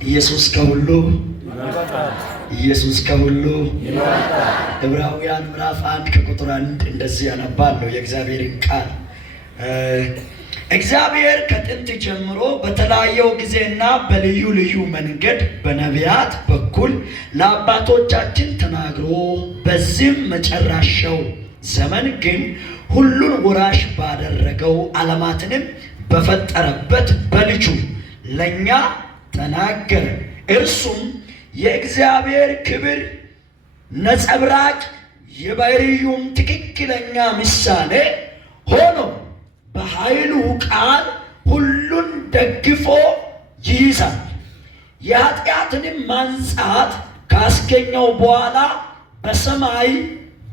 ኢየሱስ ከሁሉ ኢየሱስ ከሁሉ ዕብራውያን ምዕራፍ 1 ከቁጥር 1 እንደዚህ ያነባለሁ የእግዚአብሔርን ቃል። እግዚአብሔር ከጥንት ጀምሮ በተለያየው ጊዜና በልዩ ልዩ መንገድ በነቢያት በኩል ለአባቶቻችን ተናግሮ በዚህም መጨረሻው ዘመን ግን ሁሉን ወራሽ ባደረገው ዓለማትንም በፈጠረበት በልጁ ለኛ ተናገረ። እርሱም የእግዚአብሔር ክብር ነጸብራቅ የባሕርዩም ትክክለኛ ምሳሌ ሆኖ በኃይሉ ቃል ሁሉን ደግፎ ይይዛል። የኃጢአትንም ማንጻት ካስገኘው በኋላ በሰማይ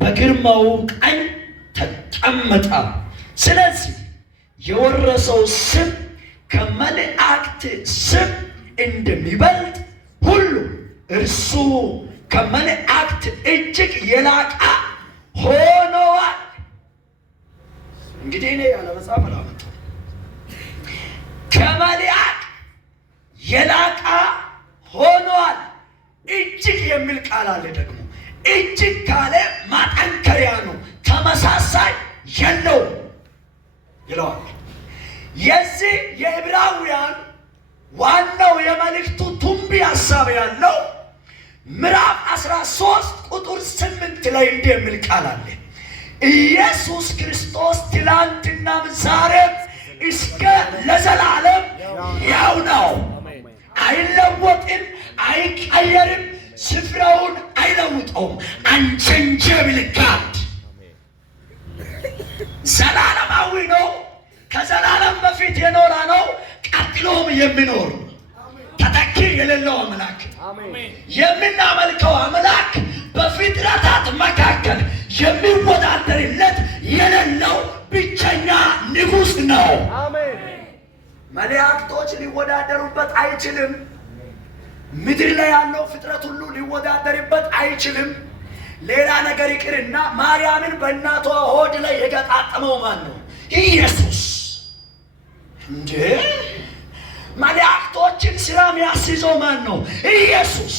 በግርማው ቀኝ ተቀመጠ። ስለዚህ የወረሰው ስም ከመላእክት ስም እንደሚበልጥ ሁሉ እርሱ ከመላእክት እጅግ የላቀ ሆነዋል። እንግዲህ እኔ ያለ መጽሐፍ አላመጣሁም። ከመላእክት የላቀ ሆነዋል። እጅግ የሚል ቃል አለ። ደግሞ እጅግ ካለ ማጠንከሪያ ነው፣ ተመሳሳይ የለውም ይለዋል። የዚህ የዕብራውያን ዋናው የመልእክቱ ቱንቢ ሐሳብ ያለው ምዕራፍ 13 ቁጥር 8 ላይ እንዲህ የሚል ቃል አለ። ኢየሱስ ክርስቶስ ትላንትናም ዛሬም እስከ ለዘላለም ያው ነው፣ አይለወጥም፣ አይቀየርም፣ ስፍራውን አይለውጠውም። አንቸንጀብል ጋድ ዘላለማዊ ነው። ከዘላለም በፊት የኖረ ነው፣ ቀጥሎም የሚኖር ተተኪ የሌለው አምላክ። የምናመልከው አምላክ በፍጥረታት መካከል የሚወዳደርለት የሌለው ብቸኛ ንጉሥ ነው። መላእክቶች ሊወዳደሩበት አይችልም። ምድር ላይ ያለው ፍጥረት ሁሉ ሊወዳደርበት አይችልም። ሌላ ነገር ይቅርና ማርያምን በእናቷ ሆድ ላይ የገጣጠመው ማን ነው? ኢየሱስ። እንዴ መላእክቶችን ስራ የሚያስይዘው ማን ነው? ኢየሱስ።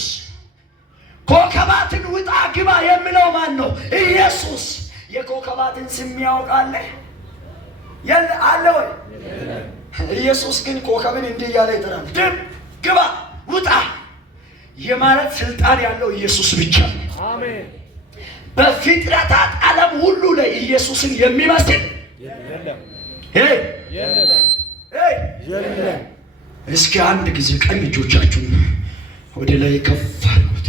ኮከባትን ውጣ ግባ የሚለው ማን ነው? ኢየሱስ። የኮከባትን ስም ያውቃል የለ አለ ወይ? ኢየሱስ ግን ኮከብን እንዲህ እያለ ይጠራል። ድብ ግባ ውጣ የማለት ስልጣን ያለው ኢየሱስ ብቻ ነው። አሜን። በፍጥረታት ዓለም ሁሉ ላይ ኢየሱስን የሚመስል የለም። እስኪ አንድ ጊዜ ቀኝ እጆቻችሁን ወደ ላይ ከፍ አድርጉት።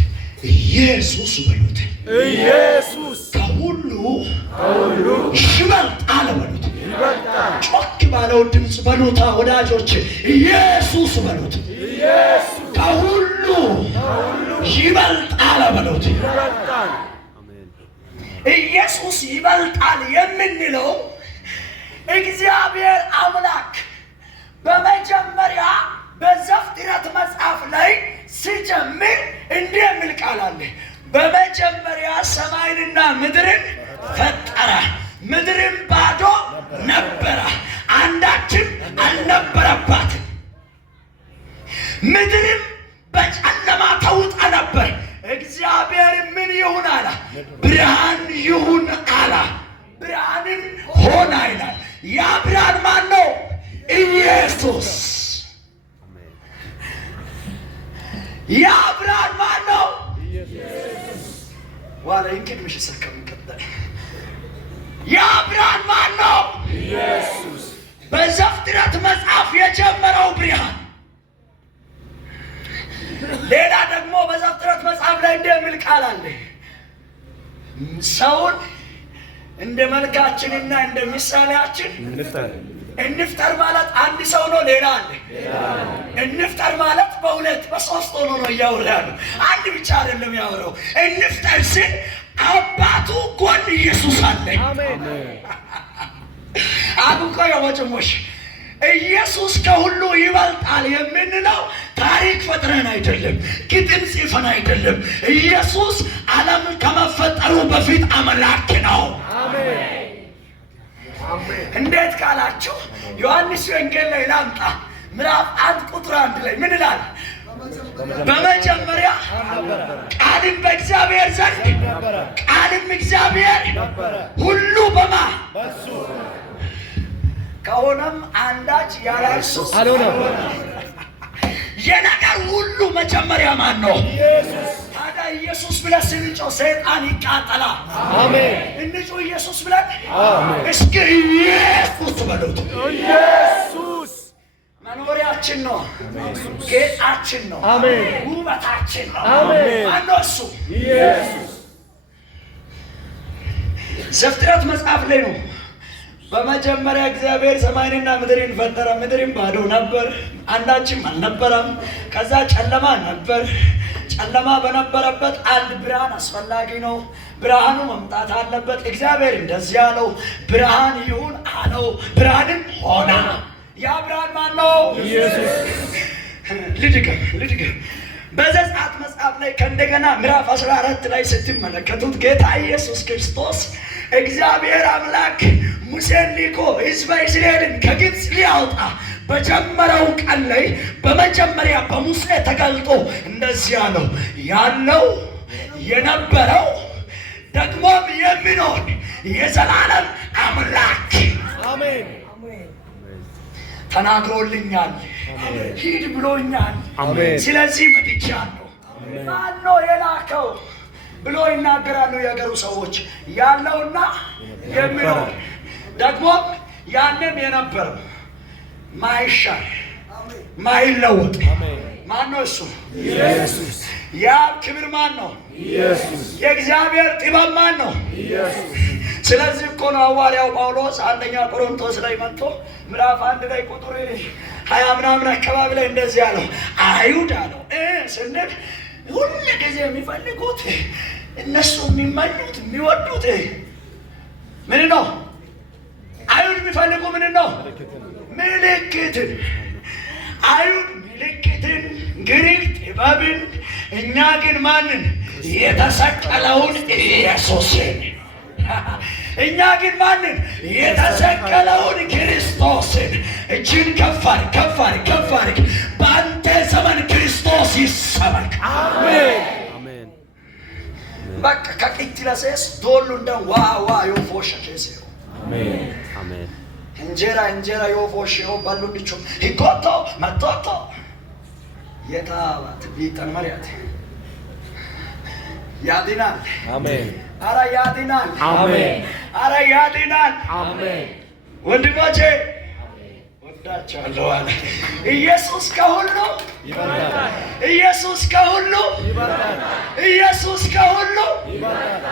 ኢየሱስ በሉት። ኢየሱስ ከሁሉ ይበልጣል በሉት። ጮክ ባለው ድምፅ በሉታ ወዳጆች፣ ኢየሱስ በሉት። ከሁሉ ይበልጣል በሉት። ኢየሱስ ይበልጣል የምንለው እግዚአብሔር አምላክ በመጀመሪያ በዘፍጥረት መጽሐፍ ላይ ሲጀምር እንዲህ የሚል ቃል አለ። በመጀመሪያ ሰማይንና ምድርን ፈጠረ፣ ምድርን ባዶ ነበረ፣ አንዳችም አልነበረባትም። ምድርም በጨለማ ተውጣ ነበር። እግዚአብሔር ምን ይሁን አለ? ብርሃን ይሁን አለ። ብርሃንም ሆነ ይላል። ያ ብርሃን ማን ነው? ኢየሱስ። ያ ብርሃን ማን ነው? ዋላ ይንከድ ምሽ ሰከም ከበደ። ያ ብርሃን ማን ነው? ኢየሱስ። በዘፍጥረት መጽሐፍ የጀመረው ብርሃን። ሌላ ደግሞ በዘፍጥረት መጽሐፍ ላይ እንደሚል ቃል አለ። ሰውን እንደ መልካችንና እንደ ምሳሌያችን እንፍጠር ማለት አንድ ሰው ነው። ሌላ አለ። እንፍጠር ማለት በሁለት በሶስት ሆኖ ነው እያወራ ያለው። አንድ ብቻ አይደለም ያወራው። እንፍጠር ሲል አባቱ ጎን ኢየሱስ አለ። አሜን። አቡካ ያወጭሞሽ ኢየሱስ ከሁሉ ይበልጣል የምንለው ታሪክ ፈጥረን አይደለም፣ ግጥም ጽፈን አይደለም። ኢየሱስ ዓለም ከመፈጠሩ በፊት አምላክ ነው። አሜን። እንዴት ካላችሁ ዮሐንስ ወንጌል ላይ ላምጣ። ምዕራፍ 1 ቁጥር 1 ላይ ምን ይላል? በመጀመሪያ ቃልም በእግዚአብሔር ዘንድ ቃልም እግዚአብሔር ሁሉ በማ ከሆነም አንዳች ያለ እርሱ አልሆነም። የነገር ሁሉ መጀመሪያ ማን ነው? ኢየሱስ። ታዲያ ኢየሱስ ብለን ስንጮህ ሰይጣን ይቃጠላል። አሜን። እንጩህ ኢየሱስ ብለን አሜን። እስኪ ኢየሱስ በሉት። ኢየሱስ መኖሪያችን ነው፣ ጌጣችን ነው፣ አሜን። ውበታችን ነው፣ አሜን። ማን ነው እሱ? ኢየሱስ። ዘፍጥረት መጽሐፍ ላይ ነው። በመጀመሪያ እግዚአብሔር ሰማይንና ምድርን ፈጠረ። ምድርን ባዶ ነበር፣ አንዳችም አልነበረም። ከዛ ጨለማ ነበር። ጨለማ በነበረበት አንድ ብርሃን አስፈላጊ ነው። ብርሃኑ መምጣት አለበት። እግዚአብሔር እንደዚህ አለው፣ ብርሃን ይሁን አለው። ብርሃንም ሆነ። ያ ብርሃን ማን ነው? ኢየሱስ። ልድገም በዘጸአት መጽሐፍ ላይ ከእንደገና ምዕራፍ 14 ላይ ስትመለከቱት ጌታ ኢየሱስ ክርስቶስ እግዚአብሔር አምላክ ሙሴን ልኮ ሕዝበ እስራኤልን ከግብፅ ሊያወጣ በጀመረው ቀን ላይ በመጀመሪያ በሙሴ ተገልጦ እንደዚህ አለው፣ ያለው የነበረው ደግሞም የሚኖር የዘላለም አምላክ አሜን ተናግሮልኛል፣ ሂድ ብሎኛል። ስለዚህ መጥቻለሁ። ማነው የላከው ብሎ ይናገራሉ የሀገሩ ሰዎች። ያለውና የሚኖር ደግሞም ያንም የነበረው ማይሻር ማይለወጥ ማን ነው? እሱ ኢየሱስ። ያ ክብር ማን ነው? ኢየሱስ። የእግዚአብሔር ጥበብ ማን ነው? ኢየሱስ። ስለዚህ እኮ ነው ሐዋርያው ጳውሎስ አንደኛ ቆሮንቶስ ላይ መጥቶ ምዕራፍ 1 ላይ ቁጥር 20 ምናምን አካባቢ ላይ እንደዚህ አለው፣ አይሁድ አለው ስንል ሁሉ ጊዜ የሚፈልጉት እነሱ የሚመኙት የሚወዱት ምን ነው? አይሁድ የሚፈልጉ ምን ነው? ምልክትን። አይሁድ ምልክትን፣ ግሪክ ጥበብን፣ እኛ ግን ማንን? የተሰቀለውን ኢየሱስን። እኛ ግን ማንን? የተሰቀለውን ክርስቶስን። እጅን ከፍ አድርግ። በአንተ ዘመን ክርስቶስ ይሰበክ። አሜን። በቃ ከቅትለሴስ ዶሉ እንደ ዋዋ ዮፎሸ ኬሴ አሜን። እንጀራ ዮፎሸ ባሉንቹ ሂኮቶ መቶቶ የታባት ቢጠን መሪያት ያድናል። አሜን። አረ ያድናል። አሜን። አረ ያድናል። አሜን። ወንድሞቼ ወዳቻለሁ አለ። ኢየሱስ ከሁሉ ይበልጣል። ኢየሱስ ከሁሉ ይበልጣል። ኢየሱስ ከሁሉ ይበልጣል።